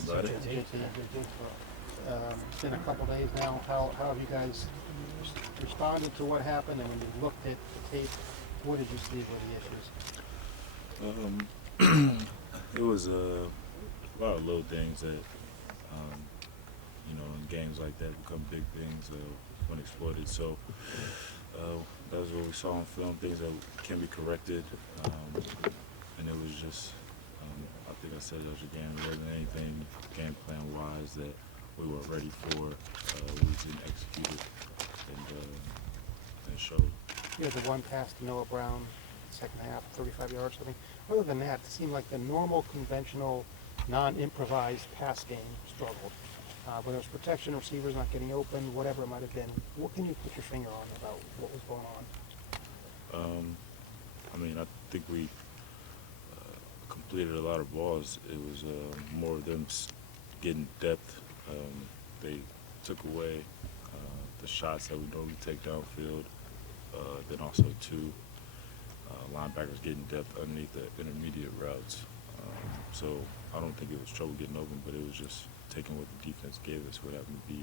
everybody. It's been a couple days now. How have you guys responded to what happened? And when you looked at the tape, what did you see were the issues? It was a lot of little things that, in games like that become big things when exploited. So that was what we saw on film, things that can be corrected. And it was just, I think I said it was a game more than anything, game plan-wise, that we were ready for. We didn't execute it and showed. You had the one pass to Noah Brown, second half, 35 yards, I think. Other than that, it seemed like the normal, conventional, non-improvised pass game struggled. Whether it was protection, receivers not getting open, whatever it might have been. What can you put your finger on about what was going on? I think we completed a lot of balls. It was more of them getting depth. They took away the shots that we normally take downfield. Then also two linebackers getting depth underneath the intermediate routes. So I don't think it was trouble getting open, but it was just taking what the defense gave us, what happened to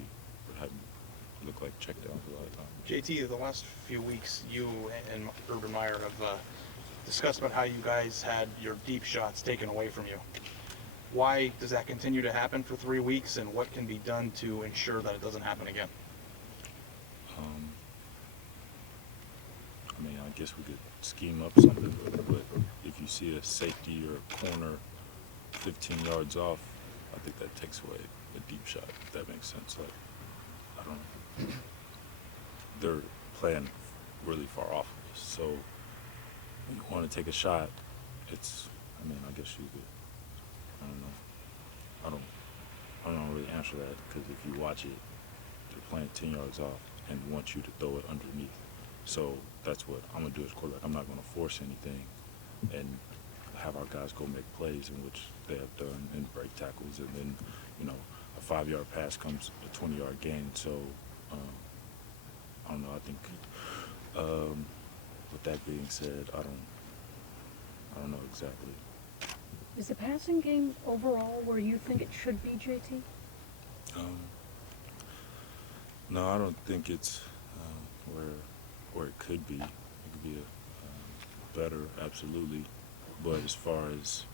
look like checkdowns a lot of times. JT, the last few weeks, you and Urban Meyer have discussed about how you guys had your deep shots taken away from you. Why does that continue to happen for 3 weeks, and what can be done to ensure that it doesn't happen again? I guess we could scheme up something, but if you see a safety or a corner 15 yards off, I think that takes away the deep shot, if that makes sense. Like, I don't know. They're playing really far off of us. So when you want to take a shot, it's, I guess you could, I don't know really answer that, because if you watch it, they're playing 10 yards off and want you to throw it underneath. So that's what I'm going to do as quarterback. I'm not going to force anything and have our guys go make plays, in which they have done, and break tackles, and then, a 5-yard pass comes a 20-yard gain. So I don't know. I think with that being said, I don't know exactly. Is the passing game overall where you think it should be, JT? No, I don't think it's where it could be. It could be better, absolutely. But as far as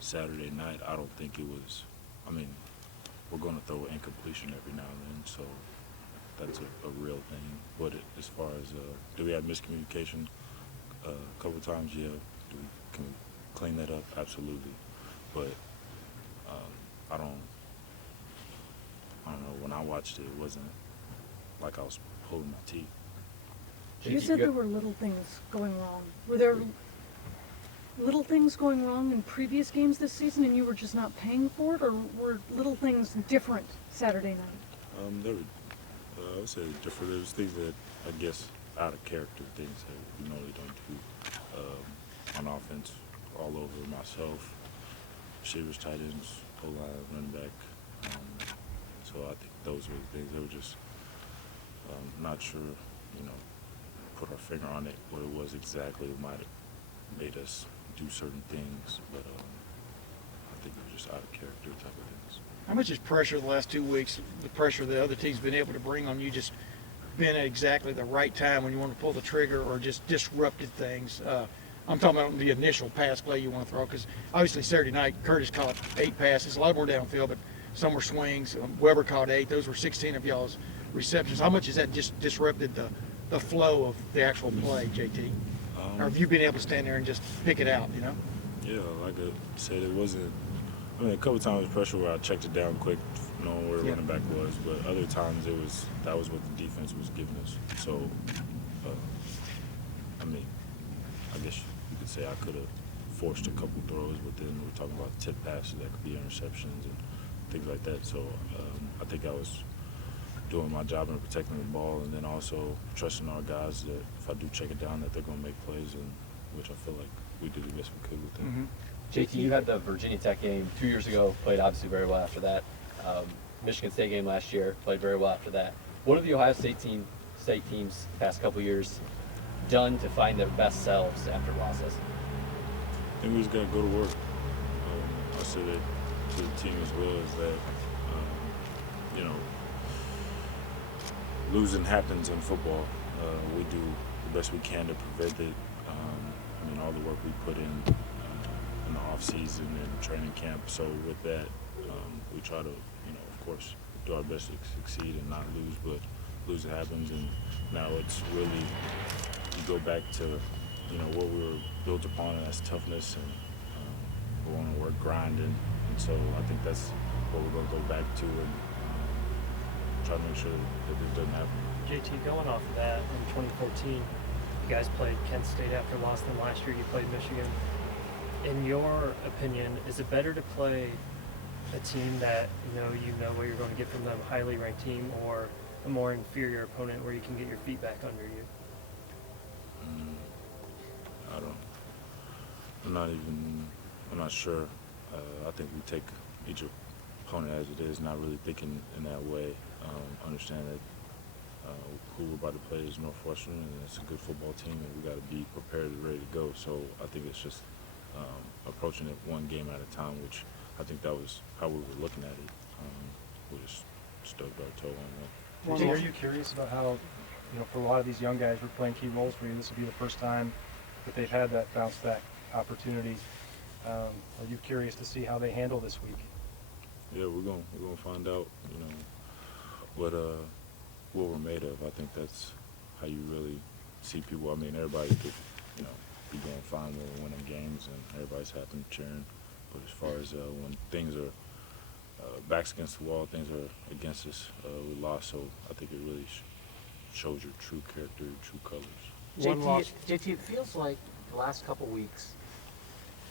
Saturday night, I don't think it was. We're going to throw an incompletion every now and then, so that's a real thing. But as far as do we have miscommunication a couple of times? Yeah. Can we clean that up? Absolutely. But I don't know. When I watched it, it wasn't like I was pulling my teeth. You said there were little things going wrong. Were there little things going wrong in previous games this season and you were just not paying for it, or were little things different Saturday night? They were, I would say different. There's things that, I guess, out of character, things that we normally don't do on offense, all over myself, receivers, tight ends, O-line, running back. So I think those were the things. They were just not sure, put our finger on it, what it was exactly. It might have made us do certain things, but I think it was just out of character type of things. How much is pressure the last 2 weeks, the pressure the other team's been able to bring on you, just been at exactly the right time when you want to pull the trigger, or just disrupted things? I'm talking about the initial pass play you want to throw, because obviously Saturday night, Curtis caught 8 passes, a lot more downfield, but some were swings. Weber caught 8. Those were 16 of y'all's receptions. How much has that just disrupted the flow of the actual play, JT? Or have you been able to stand there and just pick it out, Yeah, like I said, it wasn't. A couple of times pressure where I checked it down quick, knowing where the running back was, but other times that was what the defense was giving us. So, I guess you could say I could have forced a couple throws, but then we're talking about tip passes that could be interceptions and things like that. So I think I was doing my job in protecting the ball, and then also trusting our guys that if I do check it down, that they're going to make plays, and which I feel like we did the best we could with them. JT, you had the Virginia Tech game 2 years ago, played obviously very well after that. Michigan State game last year, played very well after that. What have the Ohio State teams the past couple years done to find their best selves after losses? I think we just got to go to work. Our stress to the team as well is that you know, losing happens in football. We do the best we can to prevent it. I mean, all the work we put in the off season and training camp. So with that, we try to, you know, of course, do our best to succeed and not lose. But losing happens, and now it's really you go back to, you know, what we were built upon, and that's toughness, and we want to work grinding. And so I think that's what we're going to go back to and try to make sure that this doesn't happen. JT, going off of that, in 2014, you guys played Kent State after lost them last year. You played Michigan. In your opinion, is it better to play a team that you know what you're going to get from them, a highly ranked team, or a more inferior opponent where you can get your feet back under you? I'm not sure. I think we take each opponent as it is, not really thinking in that way. Understand that who we're about to play is Northwestern, and it's a good football team, and we got to be prepared and ready to go. So I think it's just approaching it one game at a time, which I think that was how we were looking at it. We just stubbed our toe on that. JT, are you curious about how, you know, for a lot of these young guys who are playing key roles for you, this will be the first time that they've had that bounce back opportunity. Are you curious to see how they handle this week? Yeah, we're gonna find out, you know, what we're made of. I think that's how you really see people. I mean, everybody could, you know, be doing fine when we're winning games and everybody's happy and cheering. But as far as when things are backs against the wall, things are against us, we lost. So I think it really shows your true character, your true colors. JT, it feels like the last couple weeks,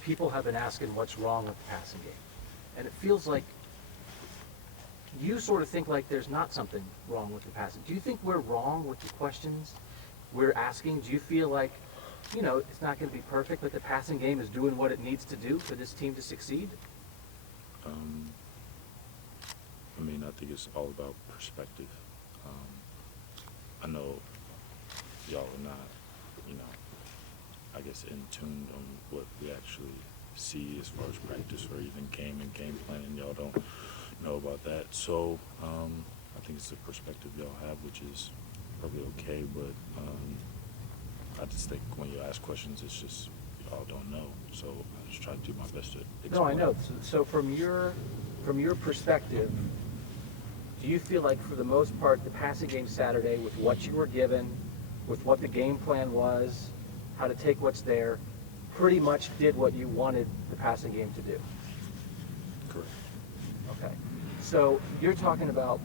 people have been asking what's wrong with the passing game. And it feels like you sort of think like there's not something wrong with the passing. Do you think we're wrong with the questions we're asking? Do you feel like, you know, it's not going to be perfect, but the passing game is doing what it needs to do for this team to succeed? I mean, I think it's all about perspective. I know y'all are not, you know, I guess in tune on what we actually see as far as practice or even game and game planning. Y'all don't know about that. So I think it's the perspective y'all have, which is probably okay, but I just think when you ask questions, it's just y'all don't know. So I just try to do my best to explain. No, I know. So from your perspective, do you feel like for the most part the passing game Saturday, with what you were given, with what the game plan was, how to take what's there, pretty much did what you wanted the passing game to do? Correct. Okay. So you're talking about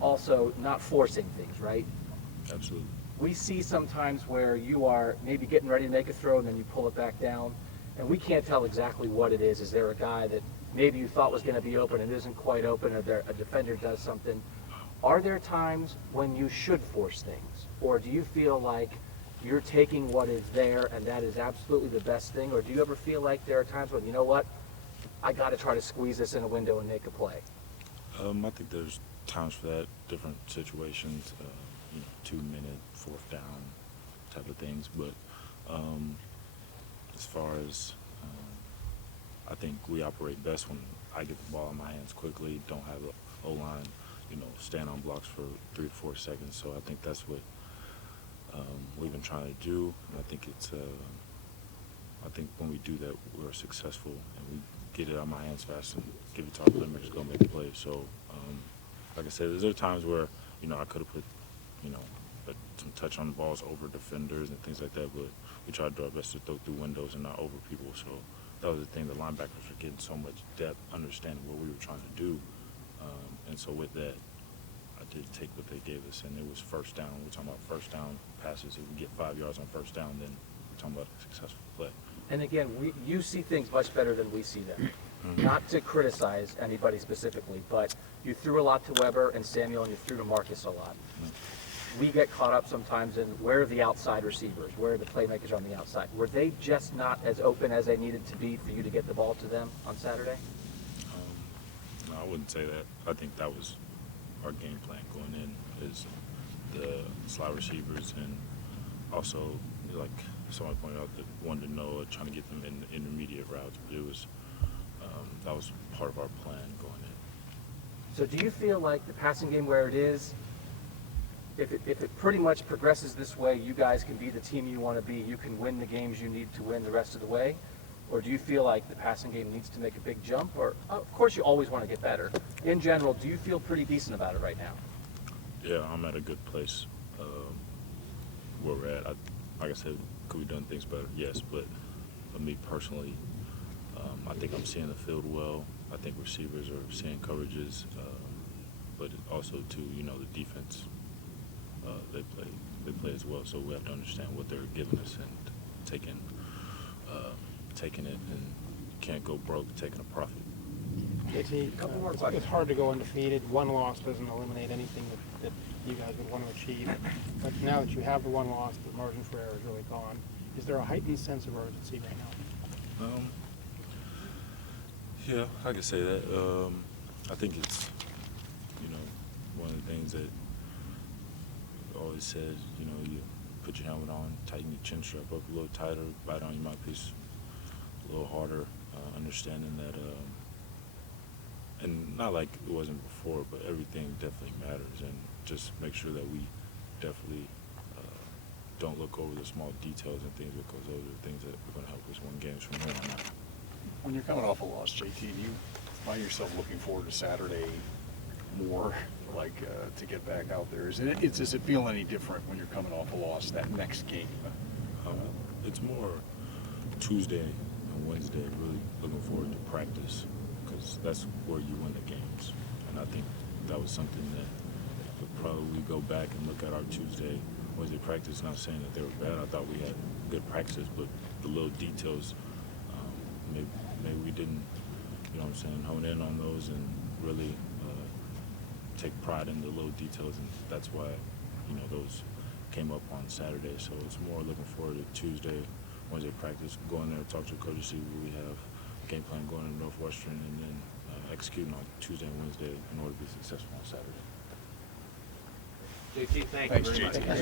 also not forcing things, right? Absolutely. We see sometimes where you are maybe getting ready to make a throw and then you pull it back down, and we can't tell exactly what it is. Is there a guy that maybe you thought was going to be open and isn't quite open, or a defender does something? Are there times when you should force things? Or do you feel like you're taking what is there and that is absolutely the best thing? Or do you ever feel like there are times when, you know what, I got to try to squeeze this in a window and make a play? I think there's times for that, different situations, you know, 2-minute, fourth down type of things. But as far as I think we operate best when I get the ball in my hands quickly, don't have a O-line, you know, stand on blocks for 3 to 4 seconds. So I think that's what we've been trying to do. And I think it's, I think when we do that, we're successful, and we get it out of my hands fast and give it to our playmakers, go make a play. So, like I said, there are times where, you know, I could have put, you know, some touch on the balls over defenders and things like that, but we tried to do our best to throw through windows and not over people. So that was the thing. The linebackers were getting so much depth, understanding what we were trying to do. And so with that, I did take what they gave us, and it was first down. We're talking about first down passes. If we get 5 yards on first down, then we're talking about a successful play. And again, you see things much better than we see them. Not to criticize anybody specifically, but you threw a lot to Weber and Samuel, and you threw to Marcus a lot. We get caught up sometimes in where are the outside receivers, where are the playmakers on the outside. Were they just not as open as they needed to be for you to get the ball to them on Saturday? No, I wouldn't say that. I think that was our game plan going in, is the slot receivers, and also, like someone pointed out, that wanted to know, trying to get them in the intermediate routes. But it was that was part of our plan going in. So do you feel like the passing game where it is, if it pretty much progresses this way, you guys can be the team you want to be, you can win the games you need to win the rest of the way? Or do you feel like the passing game needs to make a big jump? Or, of course, you always want to get better. In general, do you feel pretty decent about it right now? Yeah, I'm at a good place where we're at. Like I said, could we done things better? Yes, but for me personally, I think I'm seeing the field well. I think receivers are seeing coverages, but also too, the defense. They play as well, so we have to understand what they're giving us and taking it, and can't go broke taking a profit. JT, Couple more it's questions. hard to go undefeated. One loss doesn't eliminate anything that you guys would want to achieve. But now that you have the one loss, the margin for error is really gone. Is there a heightened sense of urgency right now? Yeah, I could say that. I think it's, one of the things that always says, you put your helmet on, tighten your chin strap up a little tighter, bite on your mouthpiece a little harder, understanding that, and not like it wasn't before, but everything definitely matters, and just make sure that we definitely don't look over the small details and things, because those are things that are going to help us win games from here on out. When you're coming off a loss, JT, do you find yourself looking forward to Saturday more, like to get back out there? Does it feel any different when you're coming off a loss, that next game? It's more Tuesday and Wednesday, really looking forward to practice, because that's where you win the games. And I think that was something that would probably go back and look at our Tuesday, Wednesday practice, not saying that they were bad. I thought we had good practices, but the little details, maybe we didn't, hone in on those and really take pride in the little details, and that's why, those came up on Saturday. So it's more looking forward to Tuesday, Wednesday practice, going there, talk to the coaches, see what we have, game plan going to Northwestern, and then executing on Tuesday and Wednesday in order to be successful on Saturday. JT, thank Thanks, you very JT. much.